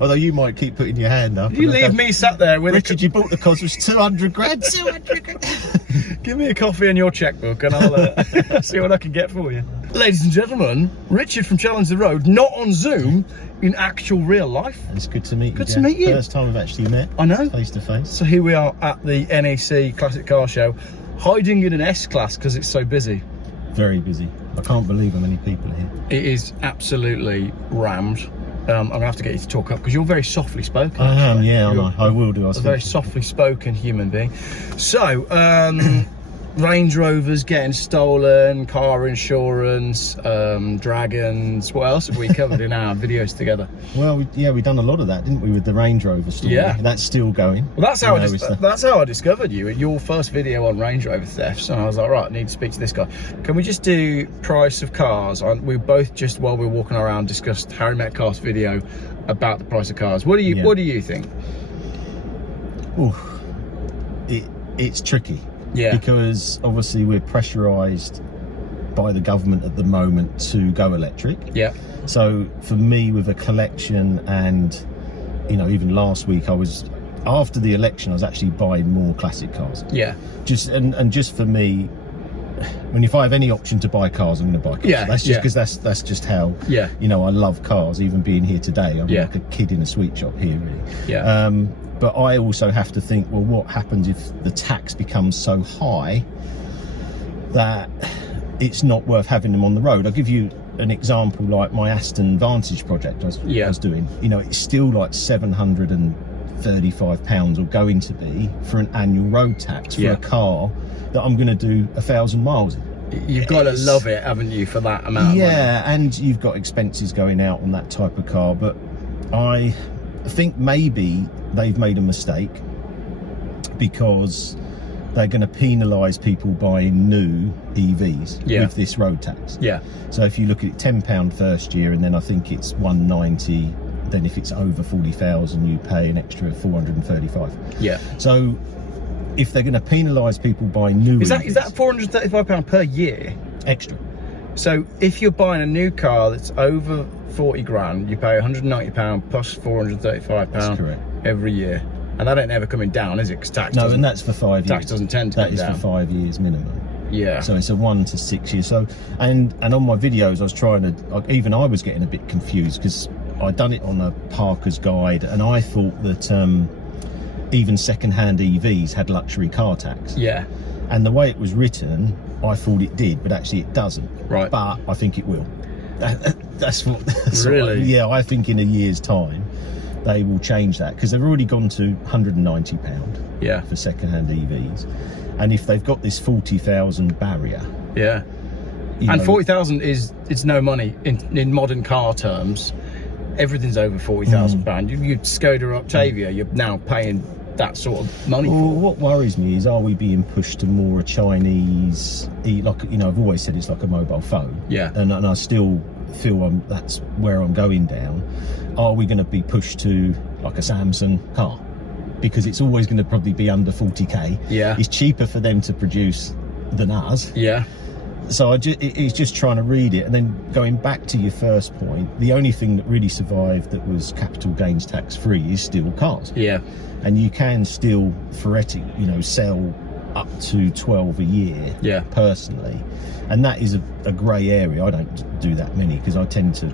Although you might keep putting your hand up. You leave me sat there with Richard, you bought the Cosworths 200 grand. 200 grand. Give me a coffee and your checkbook and I'll see what I can get for you. Ladies and gentlemen, Richard from Challenge the Road, not on Zoom, in actual real life. It's good to meet you. Good to meet you. First time we've actually met. I know. Face to face. So here we are at the NEC Classic Car Show, hiding in an S-Class because it's so busy. Very busy. I can't believe how many people are here. It is absolutely rammed. I'm going to have to get you to talk up because you're very softly spoken. I am, yeah, I will do. A very softly spoken human being. So, Range Rovers getting stolen, car insurance, dragons. What else have we covered in our videos together? Well, we've done a lot of that, didn't we, with the Range Rover story? Yeah. That's still going. Well, that's how I discovered you. Your first video on Range Rover thefts, and I was like, right, I need to speak to this guy. Can we just do price of cars? We both just, while we were walking around, discussed Harry Metcalf's video about the price of cars. What do you think? Ooh, it's tricky. Yeah. Because obviously we're pressurised by the government at the moment to go electric. Yeah. So for me, with a collection, and even last week after the election I was actually buying more classic cars. Yeah. Just for me, if I have any option to buy cars, I'm going to buy cars. Yeah. That's just because that's just how. Yeah. I love cars. Even being here today, I'm yeah. like a kid in a sweet shop here, really. Yeah. But I also have to think, well, what happens if the tax becomes so high that it's not worth having them on the road? I'll give you an example, like my Aston Vantage project I was doing. It's still like £735 or going to be for an annual road tax for a car that I'm going to do 1,000 miles in. You've got to love it, haven't you, for that amount of money? And you've got expenses going out on that type of car. But I think maybe they've made a mistake because they're going to penalise people buying new EVs with this road tax. Yeah. So if you look at it, £10 first year, and then I think it's £190. Then if it's over 40,000, you pay an extra 435. Yeah. So if they're going to penalise people buying new EVs, is that £435 per year extra? So if you're buying a new car that's over 40 grand, you pay £190 plus £435 That's correct. every year. And that ain't ever coming down, is it? Because tax and that's for 5 years. Tax doesn't tend to come down. That is for 5 years minimum. Yeah. So it's a 1 to 6 years. So and on my videos, I was trying to, even I was getting a bit confused because I'd done it on a Parker's Guide, and I thought that even second-hand EVs had luxury car tax. Yeah. And the way it was written, I thought it did, but actually it doesn't. Right. But I think it will. That's what. Really? I think in a year's time they will change that, because they've already gone to £190 for second-hand EVs, and if they've got this 40,000 barrier, and 40,000 it's no money in modern car terms. Everything's over £40,000. You Skoda Octavia, you're now paying that sort of money for. What worries me is, are we being pushed to more a Chinese, I've always said it's like a mobile phone. Yeah. And I still feel that's where I'm going down. Are we going to be pushed to like a Samsung car? Because it's always going to probably be under 40k. Yeah. It's cheaper for them to produce than us. Yeah. So it's just trying to read it. And then going back to your first point, the only thing that really survived that was capital gains tax free is still cars. Yeah. And you can still theoretically, sell up to 12 a year. Yeah. Personally, and that is a grey area. I don't do that many because I tend to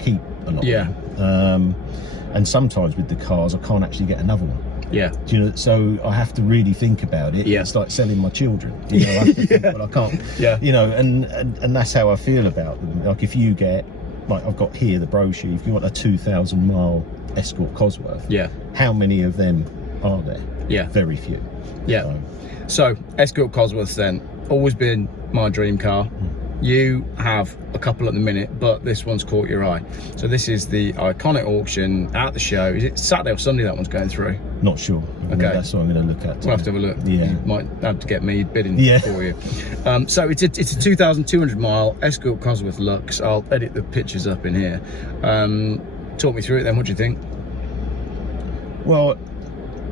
keep a lot. Yeah. Of them. And sometimes with the cars, I can't actually get another one. Yeah. So I have to really think about it. Yeah. It's like selling my children. I have to think, well, I can't. Yeah. And that's how I feel about them. Like if you get, like I've got here the brochure, if you want a 2,000 mile Escort Cosworth, how many of them are there? Yeah. Very few. Yeah. So Escort Cosworths then, always been my dream car. You have a couple at the minute, but this one's caught your eye. So this is the iconic auction at the show. Is it Saturday or Sunday that one's going through? Not sure. Okay. That's what I'm going to look at. We'll have to have a look. Yeah. You might have to get me bidding for you. So it's a 2,200 mile Escort Cosworth Lux. I'll edit the pictures up in here. Talk me through it then. What do you think? Well,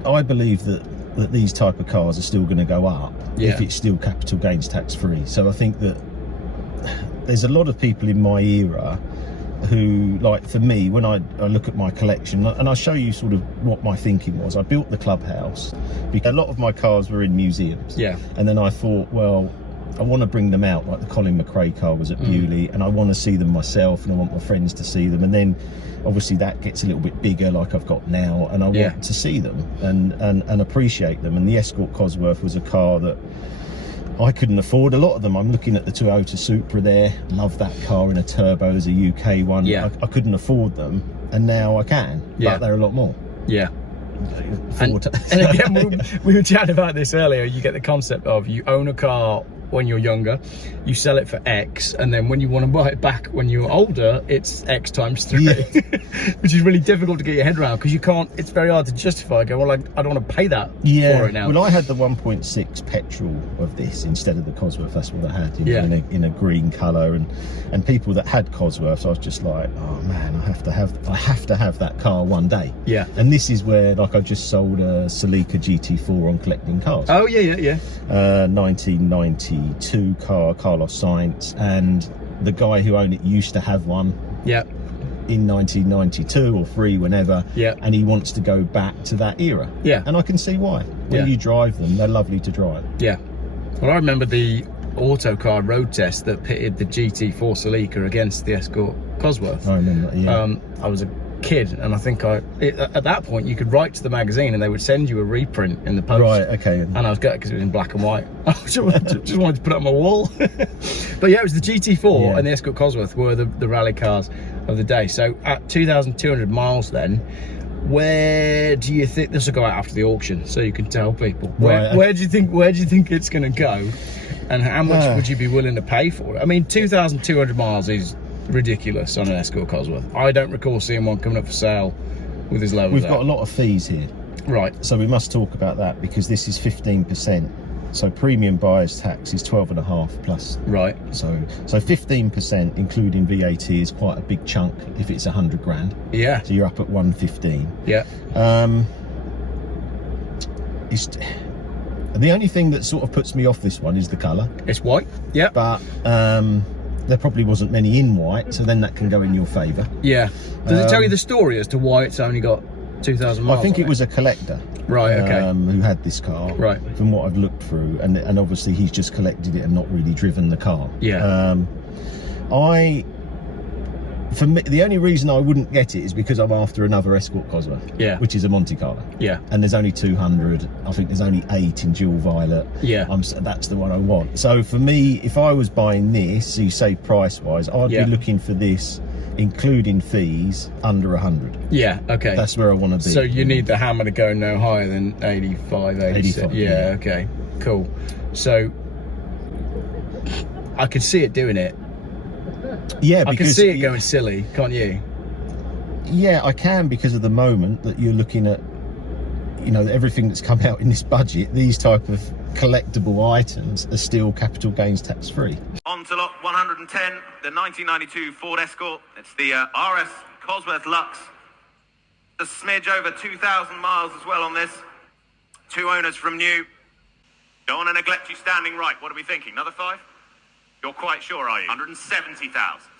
I believe that these type of cars are still going to go up if it's still capital gains tax free. So I think that there's a lot of people in my era who, like, for me, when I look at my collection, and I'll show you sort of what my thinking was. I built the clubhouse because a lot of my cars were in museums. Yeah. And then I thought, well, I want to bring them out, like the Colin McRae car was at Bewley, and I want to see them myself, and I want my friends to see them. And then obviously that gets a little bit bigger, like I've got now, and I want to see them and appreciate them. And the Escort Cosworth was a car that I couldn't afford. A lot of them, I'm looking at the Toyota Supra there, love that car in a turbo, there's a UK one. Yeah. I couldn't afford them, and now I can, but they're a lot more. Yeah. And again, we were chatting about this earlier. You get the concept of, you own a car when you're younger, you sell it for X, and then when you want to buy it back when you're older, it's X times 3, which is really difficult to get your head around, because you can't, it's very hard to justify. Go, well, I don't want to pay that for it now. Well, I had the 1.6 petrol of this instead of the Cosworth. That's what I had, in a green colour, and people that had Cosworths, I was just like, oh man, I have to have that car one day. Yeah. And this is where, like, I just sold a Celica GT4 on collecting cars. Oh yeah. 1992 car, Carlos Sainz, and the guy who owned it used to have one. Yeah. In 1992 or 3, whenever. Yeah. And he wants to go back to that era. Yeah. And I can see why. When you drive them, they're lovely to drive. Yeah. Well, I remember the Autocar road test that pitted the GT4 Celica against the Escort Cosworth. I remember. Yeah. I was a kid, and I think at that point you could write to the magazine and they would send you a reprint in the post. Right, okay. And I was gutted because it was in black and white. I just wanted to put it on my wall. But yeah, it was the GT4 and the Escort Cosworth were the rally cars of the day. So at 2,200 miles then, where do you think this will go out after the auction, so you can tell people where do you think it's going to go, and how much would you be willing to pay for it? I mean, 2,200 miles is ridiculous on an Escort Cosworth. I don't recall seeing one coming up for sale with as low as that. We've got a lot of fees here, right? So we must talk about that, because this is 15%. So premium buyer's tax is 12.5 plus. Right. So 15%, including VAT, is quite a big chunk if it's 100 grand. Yeah. So you're up at 115. Yeah. The only thing that sort of puts me off this one is the colour. It's white. Yeah. But there probably wasn't many in white, so then that can go in your favour. Yeah. Does it tell you the story as to why it's only got 2,000 miles? I think it was a collector. Right, okay. Who had this car. Right. From what I've looked through, and obviously he's just collected it and not really driven the car. Yeah. For me, the only reason I wouldn't get it is because I'm after another Escort Cosworth. Yeah. Which is a Monte Carlo. Yeah. And there's only 200. I think there's only 8 in dual violet. Yeah. That's the one I want. So for me, if I was buying this, so you say price wise, I'd be looking for this, including fees, under 100. Yeah, okay. That's where I want to be. So you need the hammer to go no higher than 85, 86. 85, yeah, okay, cool. So I could see it doing it. Yeah, because I can see it going silly, can't you? Yeah, I can, because of the moment that you're looking at, everything that's come out in this budget. These type of collectible items are still capital gains tax free. On to lot 110, the 1992 Ford Escort. It's the RS Cosworth Lux. A smidge over 2,000 miles as well on this. 2 owners from new. Don't want to neglect you standing right. What are we thinking? Another 5? You're quite sure, are you? 170,000.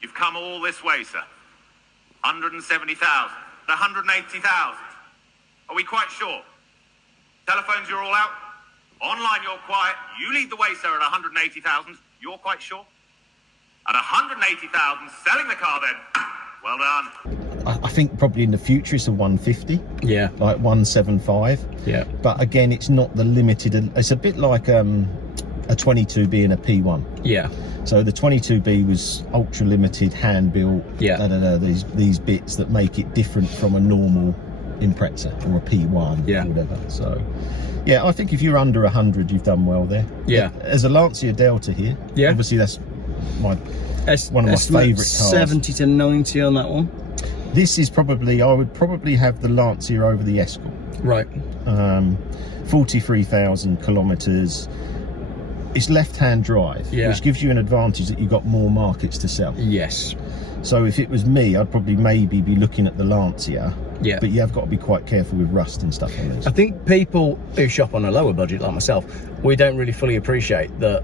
You've come all this way, sir. 170,000. 180,000. Are we quite sure? Telephones, you're all out. Online, you're quiet. You lead the way, sir, at 180,000. You're quite sure? At 180,000, selling the car then. Well done. I think probably in the future it's a 150. Yeah. Like 175. Yeah. But again, it's not the limited. It's a bit like a 22B and a P1. Yeah. So the 22B was ultra limited, hand built. Yeah. These bits that make it different from a normal Impreza or a P1 or whatever. So yeah, I think if you're under 100, you've done well there. Yeah. There's a Lancia Delta here. Yeah. Obviously that's one of my favourite cars. 70 to 90 on that one. This is probably, I would probably have the Lancia over the Escort. Right. 43,000 kilometres. It's left-hand drive, which gives you an advantage that you've got more markets to sell. Yes. So if it was me, I'd probably maybe be looking at the Lancia. Yeah. But you have got to be quite careful with rust and stuff on these. I think people who shop on a lower budget like myself, we don't really fully appreciate that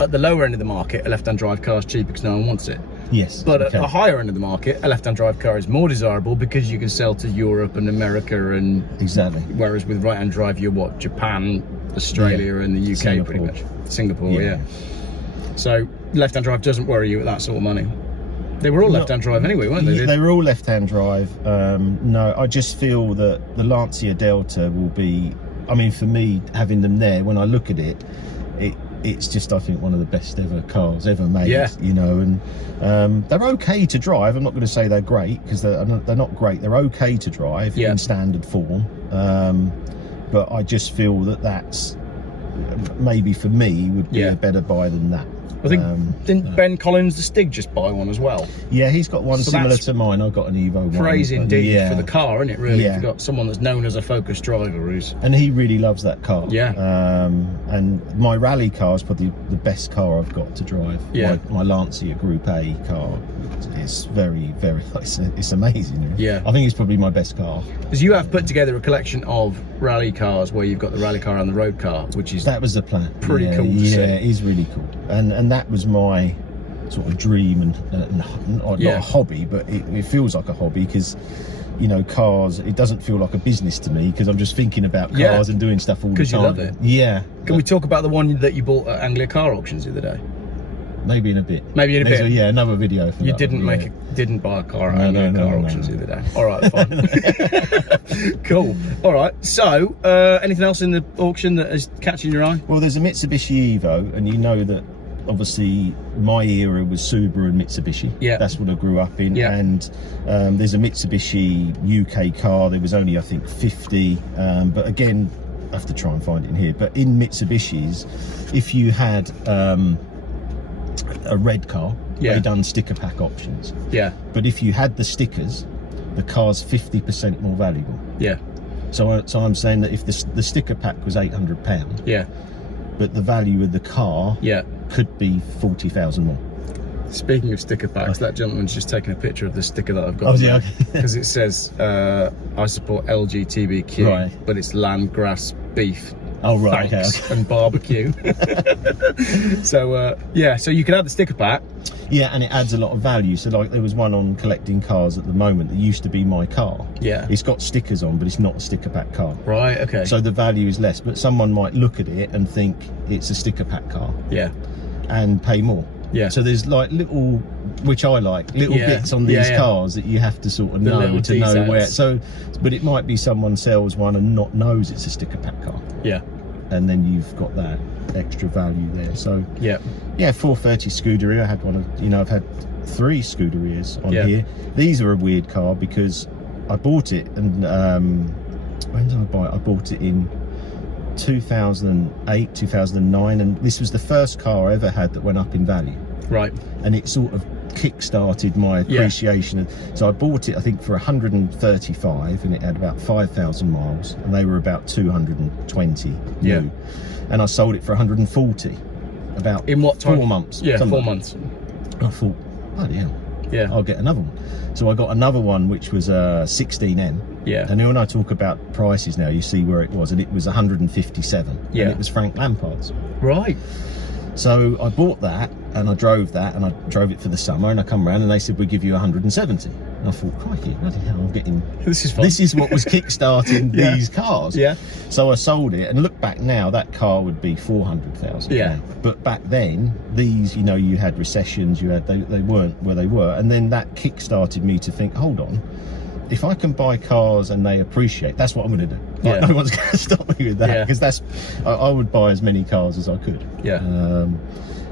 at the lower end of the market, a left-hand drive car is cheap because no one wants it. Yes. But okay. at the higher end of the market, a left-hand drive car is more desirable because you can sell to Europe and America, and exactly. whereas with right-hand drive, you're what, Japan, Australia, and the UK, Singapore. pretty much. Singapore, yeah. So left-hand drive doesn't worry you at that sort of money. They were all left-hand drive anyway, weren't they? They were all left-hand drive. No, I just feel that the Lancia Delta will be, I mean, for me, having them there, when I look at it, it's just, I think, one of the best ever cars ever made. Yeah. You know, and they're okay to drive. I'm not going to say they're great, because they're not great. They're okay to drive in standard form. But I just feel that that's maybe for me would be a better buy than that. I think didn't Ben Collins the Stig just buy one as well? Yeah, he's got one similar to mine. I got an Evo one. Praise indeed for the car, isn't it? Really, yeah. you've got someone that's known as a focus driver, and he really loves that car. Yeah. And my rally car is probably the best car I've got to drive. Yeah. My Lancia Group A car. It's very, very. It's amazing. Yeah. I think it's probably my best car. Because you have put together a collection of rally cars where you've got the rally car and the road car, which is that was the plan. Pretty cool to see. Yeah, it is really cool. And that was my sort of dream and not a hobby, but it feels like a hobby, because you know, cars, it doesn't feel like a business to me, because I'm just thinking about cars and doing stuff all the time. Because you love it. Yeah. Can we talk about the one that you bought at Anglia Car Auctions the other day? Maybe in a bit. Maybe in a bit. Yeah, another video for you that. didn't buy a car at Anglia Car Auctions the other day. All right, fine. Cool. All right. So, anything else in the auction that is catching your eye? Well, there's a Mitsubishi Evo, and you know that obviously my era was Subaru and Mitsubishi. Yeah. That's what I grew up in. Yeah. And there's a Mitsubishi UK car. There was only, I think, 50. But again, I have to try and find it in here. But in Mitsubishis, if you had a red car, they done sticker pack options. Yeah. But if you had the stickers, the car's 50% more valuable. Yeah. So I'm saying that if the sticker pack was £800, yeah, but the value of the car could be 40,000 more. Speaking of sticker packs, that gentleman's just taken a picture of the sticker that I've got. Oh, yeah, because it says I support LGBTQ, right, but it's land, grass, beef. Oh, right, okay. And barbecue. So yeah, so you can have the sticker pack. Yeah, and it adds a lot of value. So like there was one on collecting cars at the moment that used to be my car. Yeah. It's got stickers on, but it's not a sticker pack car. Right, okay. So the value is less, but someone might look at it and think it's a sticker pack car. Yeah. And pay more. Yeah. So there's like little, which I like, little bits on these cars that you have to sort of know to know where. So, but it might be someone sells one and not knows it's a sticker pack car. Yeah. And then you've got that extra value there. So yeah, 430 Scuderia. I had one of, you know, I've had 3 Scuderias on here. These are a weird car because I bought it, and when did I buy it? I bought it in 2008, 2009, and this was the first car I ever had that went up in value. Right. And it sort of kick-started my appreciation. So I bought it, I think, for 135, and it had about 5,000 miles, and they were about 220 new. And I sold it for 140 about in what time? 4 months. Yeah, 4 months. I thought, bloody hell, yeah, I'll get another one. So I got another one which was a 16N. Yeah. And when I talk about prices now, you see where it was, and it was 157. Yeah. And it was Frank Lampard's. Right. So I bought that, and I drove that, and I drove it for the summer, and I come around and they said, we'll give you 170. And I thought, crikey, bloody hell, I'm getting... This is fun. This is what was kick-starting these cars. Yeah. So I sold it, and look back now, that car would be 400,000. Yeah. But back then, these, you know, you had recessions, you had, they weren't where they were, and then that kick-started me to think, hold on, if I can buy cars and they appreciate, that's what I'm going to do. Like, no one's going to stop me with that, because that's, I would buy as many cars as I could. Yeah.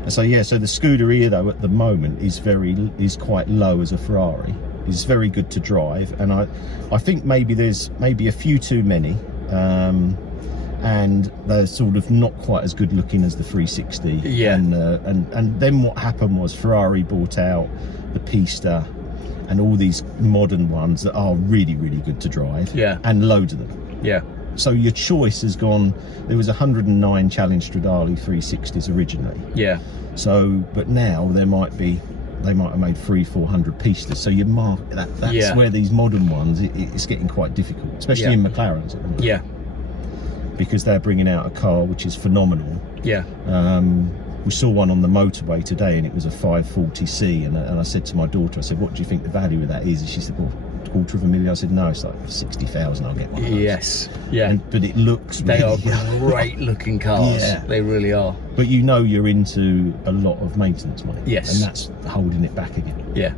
So yeah, so the Scuderia though at the moment is quite low as a Ferrari. It's very good to drive, and I think maybe there's a few too many, and they're sort of not quite as good looking as the 360. Yeah. And then what happened was Ferrari bought out the Pista and all these modern ones that are really, really good to drive. Yeah. And loads of them. Yeah. So your choice has gone. There was 109 Challenge Stradale 360s originally. Yeah. So, but now they might have made 300-400 Pistas. So you mark that's where these modern ones, it's getting quite difficult, especially in McLarens at the moment. Yeah. Because they're bringing out a car which is phenomenal. Yeah. we saw one on the motorway today, and it was a 540C, and I said to my daughter, I said, what do you think the value of that is? And she said, well, $250,000. I said, no, it's like 60,000. I'll get one of those. Yes, yeah. But it looks they really are great looking cars. Yeah. They really are. But you know you're into a lot of maintenance money. Yes. And that's holding it back again. Yeah.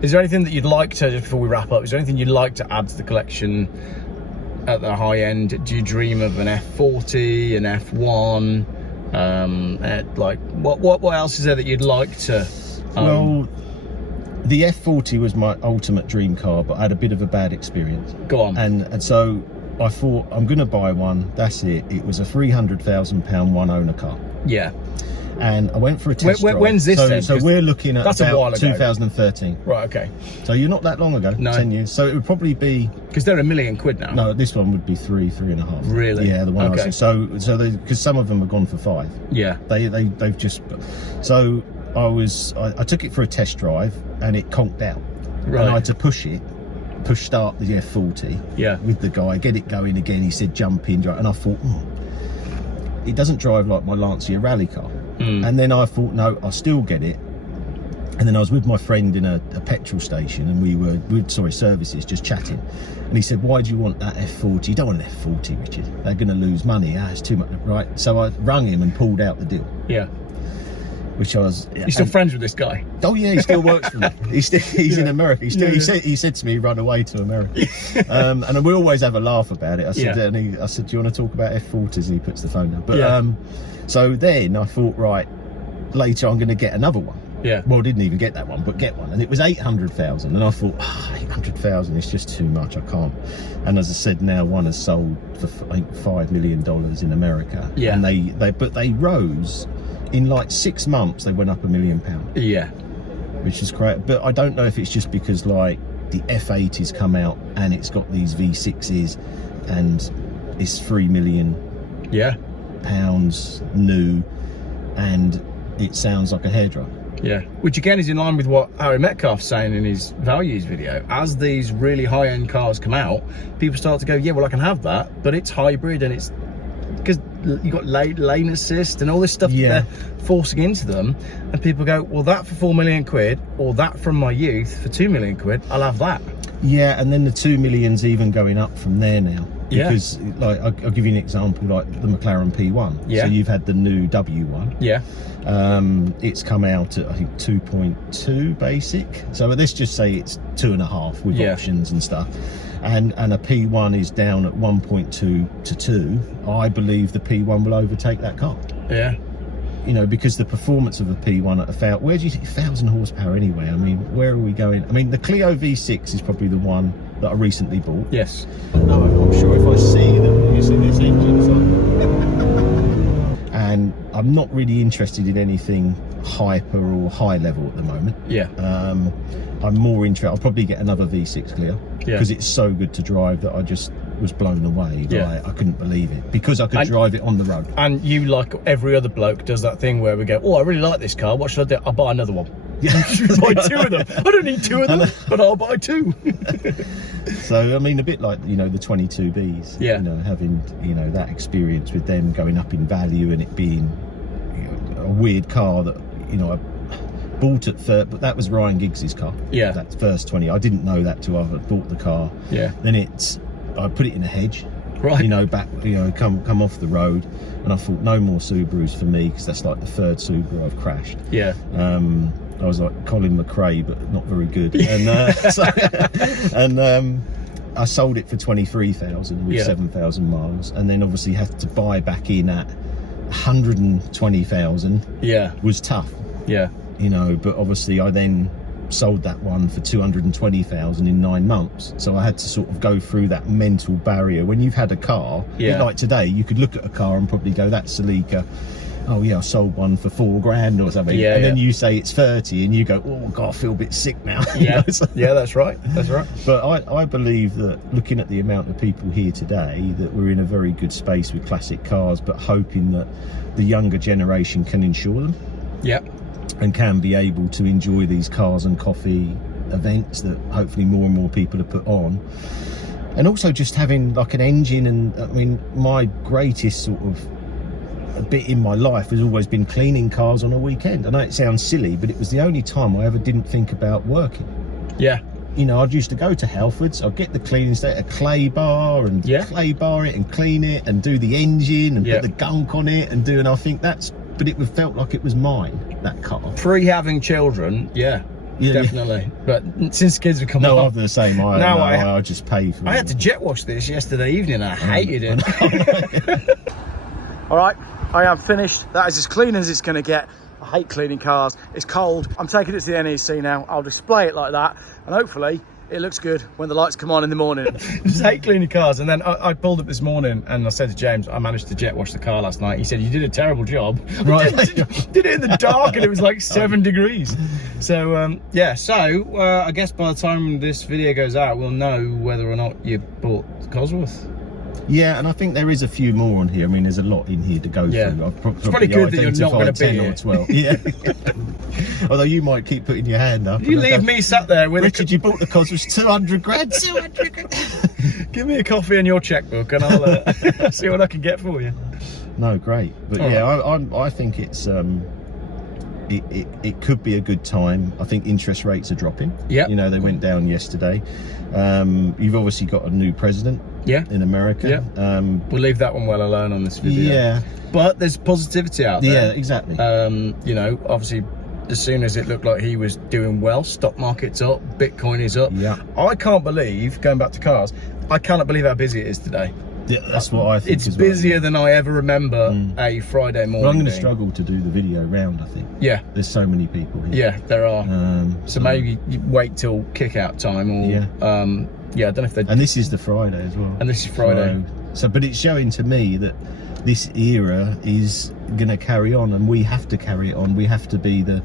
Is there anything that you'd like to, just before we wrap up, is there anything you'd like to add to the collection at the high end? Do you dream of an F40, an F1? Like what else is there that you'd like to? Well, the F40 was my ultimate dream car, but I had a bit of a bad experience. Go on. And so I thought, I'm going to buy one. That's it. It was a £300,000 one owner car. Yeah. And I went for a test drive. When's this then? So we're looking at that's a while about ago. 2013. Right, okay. So you're not that long ago, No. 10 years. So it would probably be... Because they're £1 million now. No, this one would be three and a half. Really? Yeah, the one Okay. I was... So because some of them have gone for 5. Yeah. They've just... So I took it for a test drive, and it conked out. Right. And I had to push start the F40 Yeah. with the guy, get it going again. He said jump in, drive, and I thought, it doesn't drive like my Lancia rally car. And then I thought, no, I'll still get it. And then I was with my friend in a petrol station, and we were services, just chatting. And he said, why do you want that F40? You don't want an F40, Richard. They're going to lose money. It's too much, right? So I rang him and pulled out the deal. Yeah. Which I was... You're still friends with this guy? Oh yeah, he still works for me. He's in America. He said to me, run away to America. And we always have a laugh about it. I said, I said, do you want to talk about F40s? And he puts the phone down. But so then I thought, right, later I'm going to get another one. Yeah. Well, I didn't even get that one, but get one. And it was 800,000. And I thought, 800,000 is just too much. I can't. And as I said, now one has sold for I think $5 million in America. Yeah. And they rose in like 6 months. They went up £1 million. Yeah. Which is great. But I don't know if it's just because like the F80's come out and it's got these V6s and it's £3 million. Yeah. New, and it sounds like a hairdryer. Yeah, which again is in line with what Harry Metcalf's saying in his values video. As these really high-end cars come out, people start to go, yeah, well, I can have that, but it's hybrid, and it's because you've got lane assist and all this stuff that they're forcing into them, and people go, well, that for £4 million, or that from my youth for £2 million, I'll have that. Yeah, and then the 2 million's even going up from there now. Yeah. Because, like, I'll give you an example, like the McLaren P1. Yeah. So you've had the new W1. Yeah. It's come out at, I think, 2.2 basic. So let's just say it's 2.5 with options and stuff. And a P1 is down at 1.2 to 2. I believe the P1 will overtake that car. Yeah. You know, because the performance of a P1 at where do you think 1,000 horsepower anyway? I mean, where are we going? I mean, the Clio V6 is probably the one that I recently bought. Yes. No, I'm sure if I see them, you see this engine. And I'm not really interested in anything hyper or high level at the moment. Yeah. I'm more interested. I'll probably get another V6 Clio because it's so good to drive that I just was blown away. Yeah. I couldn't believe it because I could drive it on the road. And you, like every other bloke, does that thing where we go, oh, I really like this car. What should I do? I'll buy another one. Yeah. Buy 2 of them. I don't need 2 of them, but I'll buy 2. So I mean, a bit like, you know, the 22Bs. Yeah. You know, having, you know, that experience with them going up in value and it being, you know, a weird car that, you know, I bought at first, but that was Ryan Giggs's car. Yeah. That first 20. I didn't know that till I bought the car. Yeah. Then I put it in a hedge. Right. You know, back, you know, come off the road, and I thought no more Subarus for me because that's like the 3rd Subaru I've crashed. Yeah. I was like Colin McRae, but not very good. And I sold it for 23,000 with 7,000 miles, and then obviously had to buy back in at 120,000. Yeah. Was tough. Yeah. You know, but obviously I then sold that one for 220,000 in 9 months. So I had to sort of go through that mental barrier. When you've had a car, like today, you could look at a car and probably go, that's Celica. Oh yeah, I sold one for $4,000 or something. Yeah, and then you say it's 30 and you go, oh God, I feel a bit sick now. Yeah. Yeah, that's right. That's right. But I believe that looking at the amount of people here today, that we're in a very good space with classic cars, but hoping that the younger generation can insure them. Yeah. And can be able to enjoy these cars and coffee events that hopefully more and more people have put on. And also just having like an engine, and I mean, my greatest sort of a bit in my life has always been cleaning cars on a weekend. I know it sounds silly, but it was the only time I ever didn't think about working. Yeah. You know, I'd used to go to Halfords, I'd get the cleaning state, a clay bar, and clay bar it and clean it and do the engine and put the gunk on it and do, and I think that's, but it felt like it was mine, that car. Pre-having children, definitely. But since kids have come along, I'm the same. I just pay for it. I had to jet wash this yesterday evening and I hated it. All right, I am finished. That is as clean as it's going to get. I hate cleaning cars. It's cold. I'm taking it to the NEC now. I'll display it like that, and hopefully it looks good when the lights come on in the morning. Just hate cleaning cars. And then I pulled up this morning and I said to James, I managed to jet wash the car last night. He said, you did a terrible job. Right. Did it in the dark and it was like 7 degrees. So I guess by the time this video goes out, we'll know whether or not you bought Cosworth. Yeah, and I think there is a few more on here. I mean, there's a lot in here to go through. I've it's probably good that you're not going to be 10 here. or 12. Yeah. Although you might keep putting your hand up. You leave me sat there with Richard, you bought the Cosworth 200 grand. 200 grand. Give me a coffee and your checkbook and I'll see what I can get for you. No, great. But I think it's it could be a good time. I think interest rates are dropping. Yeah. You know, they went down yesterday. You've obviously got a new president. In America. Yeah. We'll leave that one well alone on this video. Yeah. But there's positivity out there. Yeah, exactly. You know, obviously, as soon as it looked like he was doing well, stock market's up, Bitcoin is up. Yeah. I can't believe, going back to cars, I cannot believe how busy it is today. Yeah, that's what I think. It's busier than I ever remember a Friday morning. But I'm going to struggle to do the video round, I think. Yeah. There's so many people here. Yeah, there are. So maybe you wait till kick-out time or... I don't know if they... And this is the Friday as well. And this is Friday. So, but it's showing to me that this era is going to carry on, and we have to carry it on. We have to be the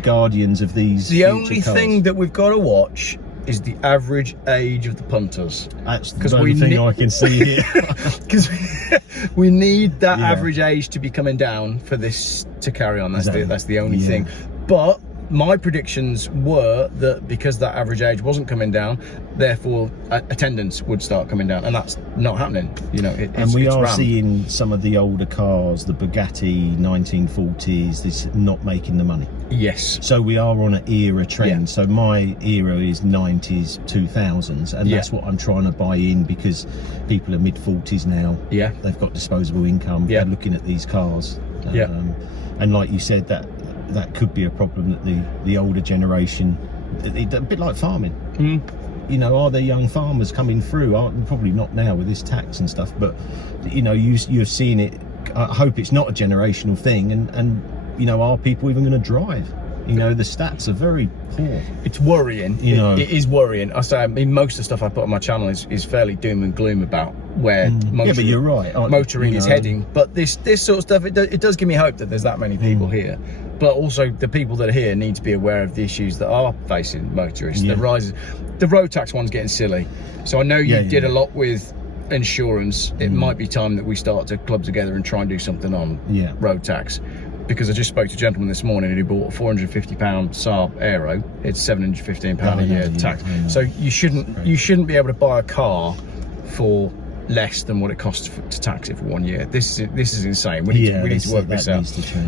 guardians of these The only cars. thing that we've got to watch is the average age of the punters. That's the only thing I can see here. Because we need that average age to be coming down for this to carry on. That's the only thing. But my predictions were that because that average age wasn't coming down, therefore attendance would start coming down, and that's not happening. You know, and we are seeing some of the older cars, the Bugatti 1940s, this not making the money. Yes. So we are on an era trend. So my era is 90s, 2000s, and that's what I'm trying to buy in, because people are mid 40s now. Yeah. They've got disposable income. They're looking at these cars. And like you said, that could be a problem, that the older generation, a bit like farming. You know, are there young farmers coming through? Probably not now with this tax and stuff, but you know, you're seeing it. I hope it's not a generational thing, and you know, are people even going to drive? You know, the stats are very poor. It's worrying. You know, it is worrying. I mean, most of the stuff I put on my channel is fairly doom and gloom about where motoring, but you're right. Motoring is heading. But this sort of stuff, it does give me hope that there's that many people here. But also, the people that are here need to be aware of the issues that are facing motorists. The rises, the road tax one's getting silly. So I know you did a lot with insurance. It might be time that we start to club together and try and do something on road tax. Because I just spoke to a gentleman this morning who bought a £450 Saab Aero. It's £715 a year tax. So you shouldn't be able to buy a car for less than what it costs to tax it for 1 year. This is insane. We need to work this out.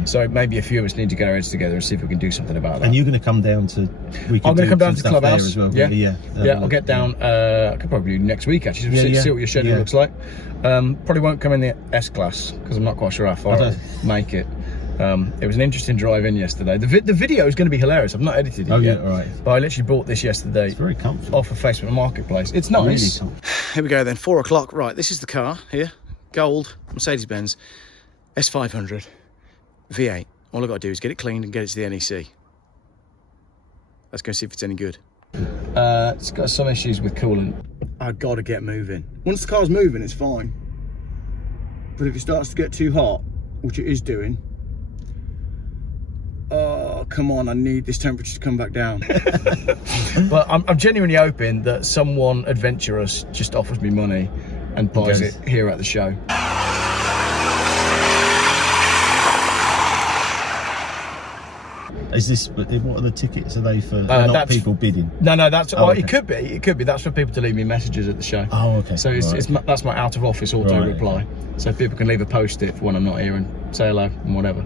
So maybe a few of us need to get our heads together and see if we can do something about that. And you're going to come down to... I'm going to come down to the clubhouse as well. Yeah, I'll get down. I could probably do next week actually. See what your schedule looks like. Probably won't come in the S-Class because I'm not quite sure how far I'll make it. It was an interesting drive in yesterday. The video is going to be hilarious. I've not edited it yet. Right. But I literally bought this yesterday. It's very comfortable. Off of Facebook Marketplace. It's nice. Really here we go then, 4 o'clock. Right, this is the car here. Gold, Mercedes-Benz, S500, V8. All I've got to do is get it cleaned and get it to the NEC. Let's go see if it's any good. It's got some issues with coolant. I've got to get moving. Once the car's moving, it's fine. But if it starts to get too hot, which it is doing, oh, come on, I need this temperature to come back down. Well, I'm genuinely hoping that someone adventurous just offers me money and buys it here at the show. Is this? What are the tickets? Are they for not that's- people bidding? No, that's Oh, okay. it could be. It could be. That's for people to leave me messages at the show. Oh, okay. So that's my out of office auto Right, reply. So people can leave a post-it for when I'm not here and say hello and whatever.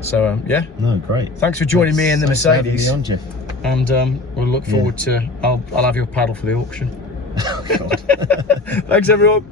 So yeah. No, great. Thanks for joining me in the Thanks for having Mercedes. me on, Geoff. And we'll look forward to. I'll have your paddle for the auction. Oh, God. Thanks everyone.